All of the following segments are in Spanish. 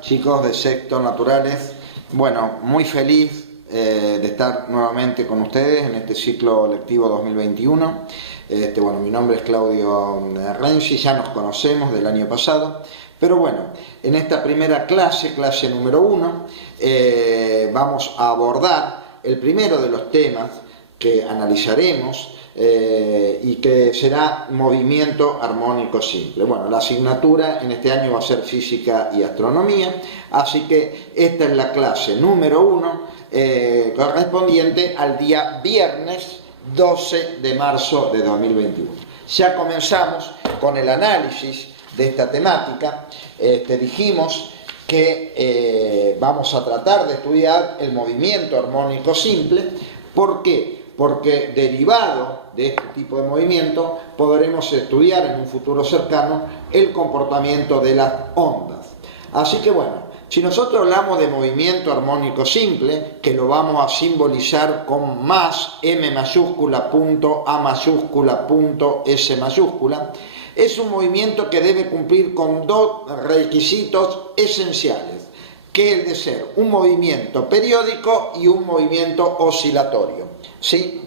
Chicos de Sexto Naturales, bueno, muy feliz de estar nuevamente con ustedes en este ciclo lectivo 2021. Bueno, mi nombre es Claudio Renzi, ya nos conocemos del año pasado, pero bueno, en esta primera clase número 1, vamos a abordar el primero de los temas que analizaremos y que será movimiento armónico simple. Bueno, la asignatura en este año va a ser física y astronomía, así que esta es la clase número 1 correspondiente al día viernes 12 de marzo de 2021. Ya comenzamos con el análisis de esta temática. Dijimos que vamos a tratar de estudiar el movimiento armónico simple. ¿Por qué? Porque derivado de este tipo de movimiento podremos estudiar en un futuro cercano el comportamiento de las ondas. Así que bueno, si nosotros hablamos de movimiento armónico simple, que lo vamos a simbolizar con más M mayúscula, punto A mayúscula, punto S mayúscula, es un movimiento que debe cumplir con dos requisitos esenciales, que es el de ser un movimiento periódico y un movimiento oscilatorio. ¿Sí?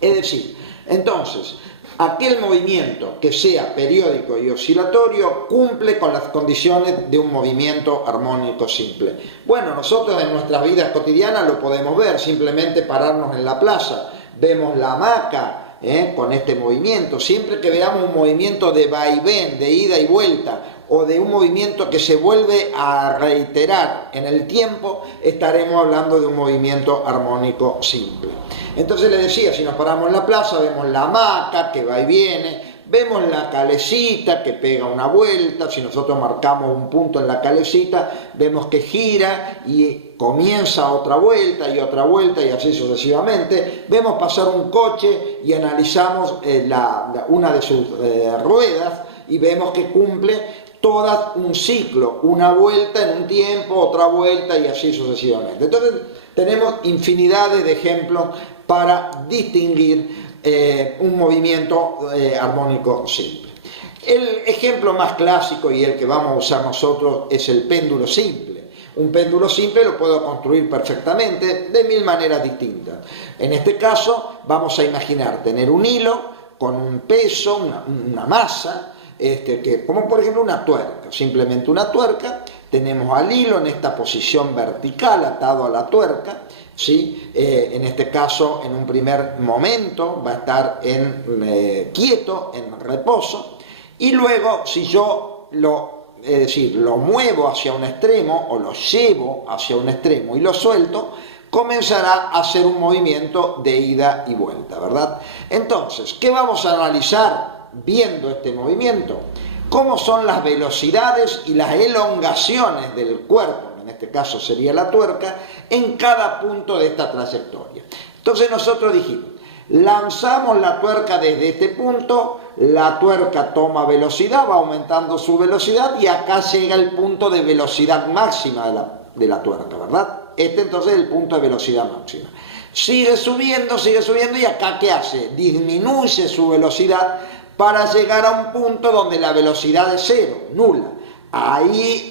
Es decir, entonces, aquel movimiento que sea periódico y oscilatorio cumple con las condiciones de un movimiento armónico simple. Bueno, nosotros en nuestras vidas cotidianas lo podemos ver, simplemente pararnos en la plaza, vemos la hamaca con este movimiento. Siempre que veamos un movimiento de vaivén, de ida y vuelta, o de un movimiento que se vuelve a reiterar en el tiempo, estaremos hablando de un movimiento armónico simple. Entonces les decía, si nos paramos en la plaza, vemos la hamaca que va y viene, vemos la calecita que pega una vuelta. Si nosotros marcamos un punto en la calecita, vemos que gira y comienza otra vuelta y así sucesivamente. Vemos pasar un coche y analizamos una de sus ruedas y vemos que cumple todo un ciclo, una vuelta en un tiempo, otra vuelta y así sucesivamente. Entonces tenemos infinidades de ejemplos para distinguir un movimiento armónico simple. El ejemplo más clásico y el que vamos a usar nosotros es el péndulo simple. Un péndulo simple lo puedo construir perfectamente de mil maneras distintas. En este caso vamos a imaginar tener un hilo con un peso, una masa, como por ejemplo una tuerca, simplemente una tuerca. Tenemos al hilo en esta posición vertical atado a la tuerca, ¿sí? En este caso en un primer momento va a estar quieto, en reposo, y luego si yo lo muevo hacia un extremo o lo llevo hacia un extremo y lo suelto, comenzará a hacer un movimiento de ida y vuelta, ¿verdad? Entonces, ¿qué vamos a analizar viendo este movimiento? Cómo son las velocidades y las elongaciones del cuerpo, en este caso sería la tuerca, en cada punto de esta trayectoria. Entonces nosotros dijimos, lanzamos la tuerca desde este punto, la tuerca toma velocidad, va aumentando su velocidad y acá llega el punto de velocidad máxima de la tuerca, ¿verdad? Entonces es el punto de velocidad máxima. Sigue subiendo y acá ¿qué hace? Disminuye su velocidad para llegar a un punto donde la velocidad es cero, nula. Ahí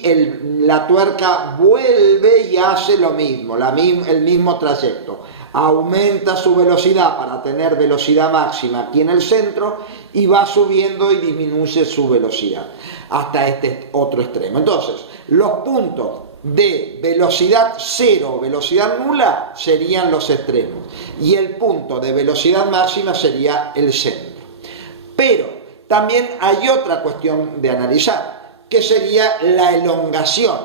la tuerca vuelve y hace lo mismo, el mismo trayecto. Aumenta su velocidad para tener velocidad máxima aquí en el centro y va subiendo y disminuye su velocidad hasta este otro extremo. Entonces, los puntos de velocidad cero o velocidad nula serían los extremos y el punto de velocidad máxima sería el centro. Pero también hay otra cuestión de analizar, que sería la elongación.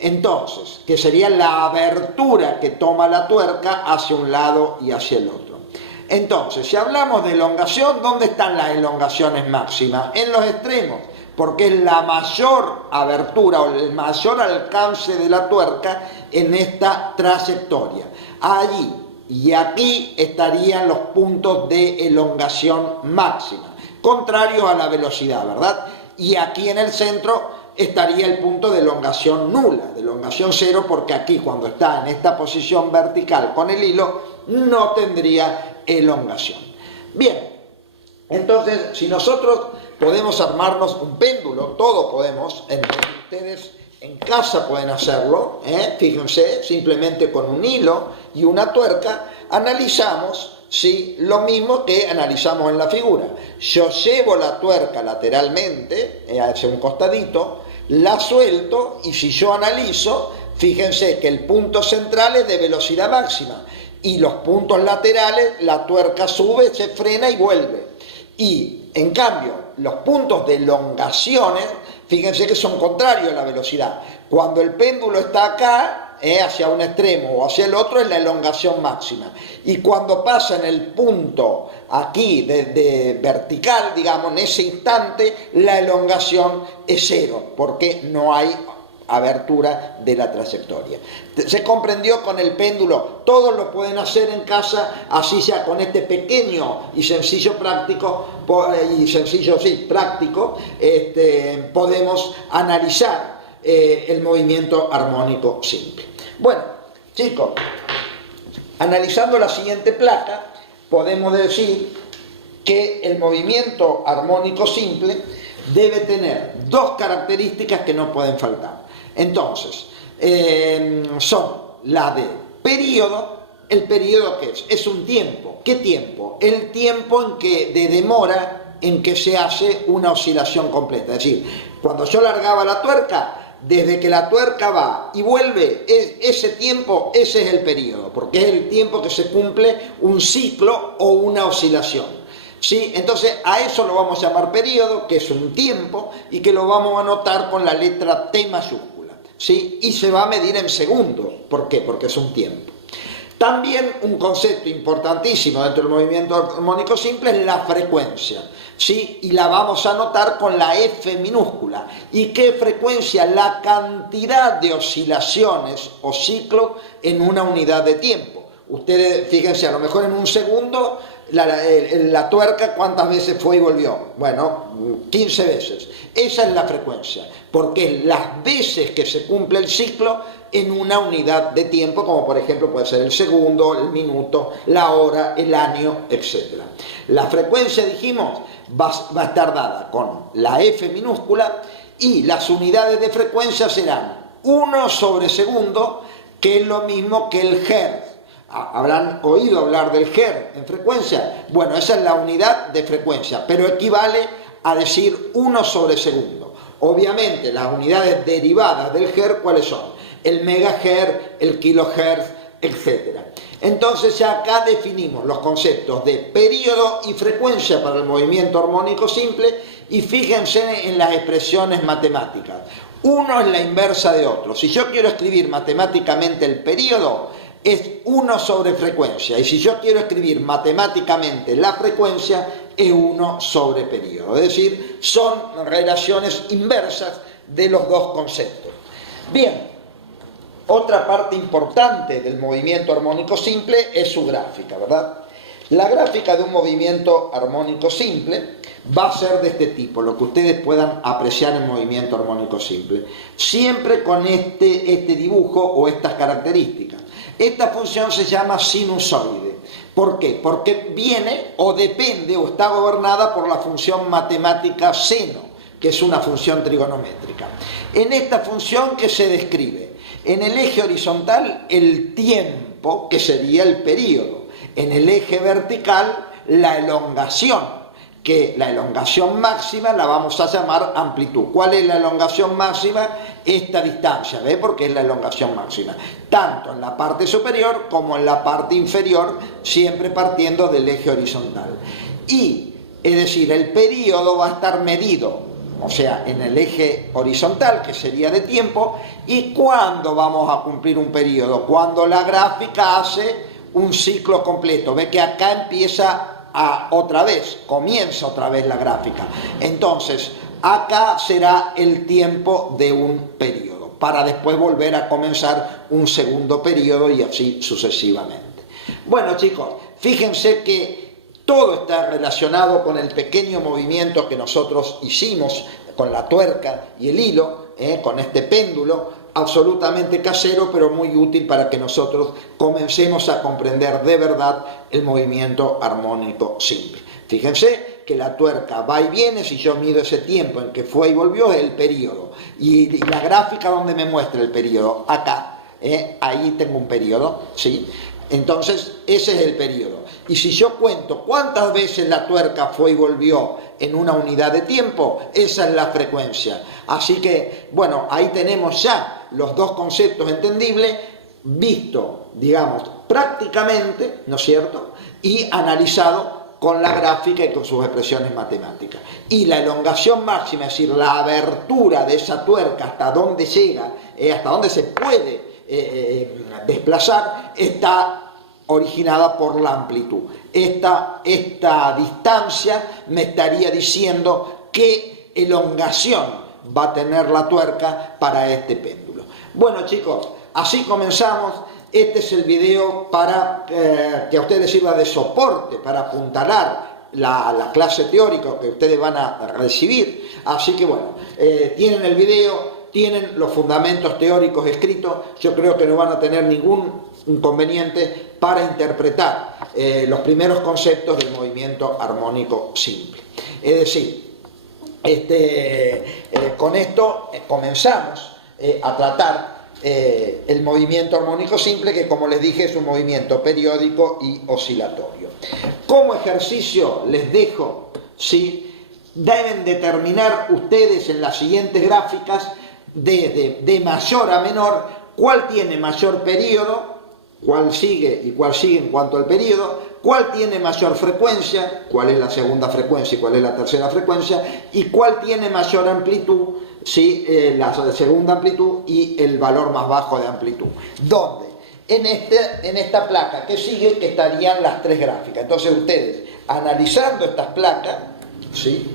Entonces, que sería la abertura que toma la tuerca hacia un lado y hacia el otro. Entonces, si hablamos de elongación, ¿dónde están las elongaciones máximas? En los extremos, porque es la mayor abertura o el mayor alcance de la tuerca en esta trayectoria. Allí y aquí estarían los puntos de elongación máxima, contrarios a la velocidad, ¿verdad? Y aquí en el centro estaría el punto de elongación nula, de elongación cero, porque aquí cuando está en esta posición vertical con el hilo no tendría elongación. Bien, entonces si nosotros podemos armarnos un péndulo, todos podemos, entre ustedes en casa pueden hacerlo, fíjense, simplemente con un hilo y una tuerca, analizamos, ¿sí?, lo mismo que analizamos en la figura. Yo llevo la tuerca lateralmente, hacia un costadito, la suelto y si yo analizo, fíjense que el punto central es de velocidad máxima y los puntos laterales, la tuerca sube, se frena y vuelve. Y en cambio, los puntos de elongaciones, fíjense que son contrarios a la velocidad. Cuando el péndulo está acá, hacia un extremo o hacia el otro, es la elongación máxima. Y cuando pasa en el punto aquí de vertical, digamos, en ese instante, la elongación es cero, porque no hay abertura de la trayectoria. ¿Se comprendió con el péndulo? Todos lo pueden hacer en casa, así sea con este pequeño y sencillo práctico, podemos analizar el movimiento armónico simple. Bueno, chicos, analizando la siguiente placa, podemos decir que el movimiento armónico simple debe tener dos características que no pueden faltar. Entonces, son la de periodo. ¿El periodo qué es? Es un tiempo. ¿Qué tiempo? El tiempo de demora en que se hace una oscilación completa. Es decir, cuando yo largaba la tuerca, desde que la tuerca va y vuelve, ese tiempo, ese es el periodo, porque es el tiempo que se cumple un ciclo o una oscilación. ¿Sí? Entonces a eso lo vamos a llamar periodo, que es un tiempo, y que lo vamos a anotar con la letra T mayúscula. ¿Sí? Y se va a medir en segundos. ¿Por qué? Porque es un tiempo. También un concepto importantísimo dentro del movimiento armónico simple es la frecuencia. ¿Sí? Y la vamos a anotar con la F minúscula. ¿Y qué frecuencia? La cantidad de oscilaciones o ciclos en una unidad de tiempo. Ustedes fíjense, a lo mejor en un segundo la tuerca cuántas veces fue y volvió. Bueno, 15 veces. Esa es la frecuencia, porque es las veces que se cumple el ciclo en una unidad de tiempo, como por ejemplo puede ser el segundo, el minuto, la hora, el año, etc. La frecuencia, dijimos, va a estar dada con la F minúscula y las unidades de frecuencia serán 1 sobre segundo, que es lo mismo que el hertz. ¿Habrán oído hablar del hertz en frecuencia? Bueno, esa es la unidad de frecuencia, pero equivale a decir 1 sobre segundo. Obviamente, las unidades derivadas del hertz, ¿cuáles son? El megahertz, el kilohertz, etc. Entonces ya acá definimos los conceptos de periodo y frecuencia para el movimiento armónico simple y fíjense en las expresiones matemáticas. Uno es la inversa de otro. Si yo quiero escribir matemáticamente el periodo, es 1 sobre frecuencia, y si yo quiero escribir matemáticamente la frecuencia, es 1 sobre periodo. Es decir, son relaciones inversas de los dos conceptos. Bien, otra parte importante del movimiento armónico simple es su gráfica, ¿verdad? La gráfica de un movimiento armónico simple va a ser de este tipo, lo que ustedes puedan apreciar en movimiento armónico simple, siempre con este dibujo o estas características. Esta función se llama sinusoide. ¿Por qué? Porque viene o depende o está gobernada por la función matemática seno, que es una función trigonométrica. En esta función, ¿qué se describe? En el eje horizontal, el tiempo, que sería el período. En el eje vertical, la elongación, que la elongación máxima la vamos a llamar amplitud. ¿Cuál es la elongación máxima? Esta distancia, ¿ve? Porque es la elongación máxima, tanto en la parte superior como en la parte inferior, siempre partiendo del eje horizontal. Y, es decir, el período va a estar medido, o sea, en el eje horizontal, que sería de tiempo. ¿Y cuándo vamos a cumplir un período? Cuando la gráfica hace un ciclo completo. Ve que acá empieza comienza otra vez la gráfica. Entonces, acá será el tiempo de un periodo, para después volver a comenzar un segundo periodo y así sucesivamente. Bueno, chicos, fíjense que todo está relacionado con el pequeño movimiento que nosotros hicimos con la tuerca y el hilo, con este péndulo, absolutamente casero, pero muy útil para que nosotros comencemos a comprender de verdad el movimiento armónico simple. Fíjense que la tuerca va y viene, si yo mido ese tiempo en que fue y volvió, es el periodo. Y la gráfica donde me muestra el periodo, acá, ahí tengo un periodo, ¿sí? Entonces, ese es el periodo. Y si yo cuento cuántas veces la tuerca fue y volvió en una unidad de tiempo, esa es la frecuencia. Así que, bueno, ahí tenemos ya los dos conceptos entendibles, visto, digamos, prácticamente, ¿no es cierto?, y analizado con la gráfica y con sus expresiones matemáticas. Y la elongación máxima, es decir, la abertura de esa tuerca hasta dónde llega, hasta dónde se puede desplazar, está originada por la amplitud. Esta distancia me estaría diciendo qué elongación va a tener la tuerca para este péndulo. Bueno, chicos, así comenzamos. Este es el video para que a ustedes sirva de soporte, para apuntalar la clase teórica que ustedes van a recibir. Así que bueno, tienen el video, tienen los fundamentos teóricos escritos. Yo creo que no van a tener ningún inconveniente para interpretar los primeros conceptos del movimiento armónico simple. Es decir, con esto comenzamos a tratar el movimiento armónico simple, que como les dije es un movimiento periódico y oscilatorio. Como ejercicio les dejo, ¿sí?, deben determinar ustedes en las siguientes gráficas de mayor a menor cuál tiene mayor periodo, cuál sigue y cuál sigue en cuanto al periodo, cuál tiene mayor frecuencia, cuál es la segunda frecuencia y cuál es la tercera frecuencia, y cuál tiene mayor amplitud, ¿sí?, la segunda amplitud y el valor más bajo de amplitud. ¿Dónde? En esta placa que sigue, que estarían las tres gráficas. Entonces ustedes, analizando estas placas, ¿sí?,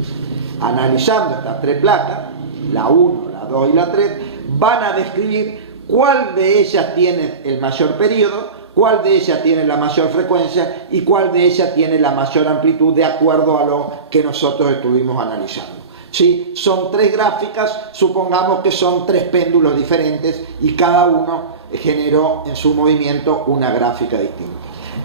analizando estas tres placas, la 1, la 2 y la 3, van a describir cuál de ellas tiene el mayor periodo, cuál de ellas tiene la mayor frecuencia y cuál de ellas tiene la mayor amplitud, de acuerdo a lo que nosotros estuvimos analizando. ¿Sí? Son tres gráficas, supongamos que son tres péndulos diferentes y cada uno generó en su movimiento una gráfica distinta.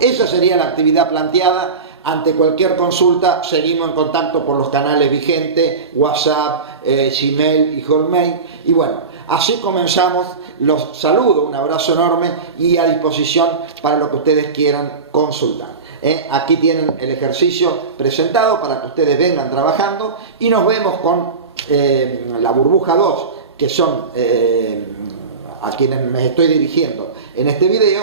Esa sería la actividad planteada. Ante cualquier consulta seguimos en contacto por los canales vigentes, WhatsApp, Gmail y Hotmail. Y bueno, así comenzamos. Los saludo, un abrazo enorme y a disposición para lo que ustedes quieran consultar. Aquí tienen el ejercicio presentado para que ustedes vengan trabajando y nos vemos con la burbuja 2, que son a quienes me estoy dirigiendo en este video,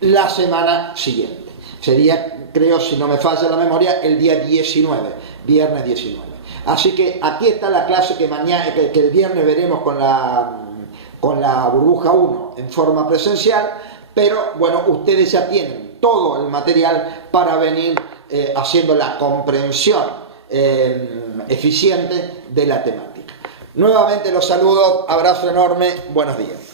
la semana siguiente. Sería, creo, si no me falla la memoria, el día 19, viernes 19. Así que aquí está la clase que el viernes veremos con la burbuja 1 en forma presencial, pero bueno, ustedes ya tienen todo el material para venir haciendo la comprensión eficiente de la temática. Nuevamente los saludo, abrazo enorme, buenos días.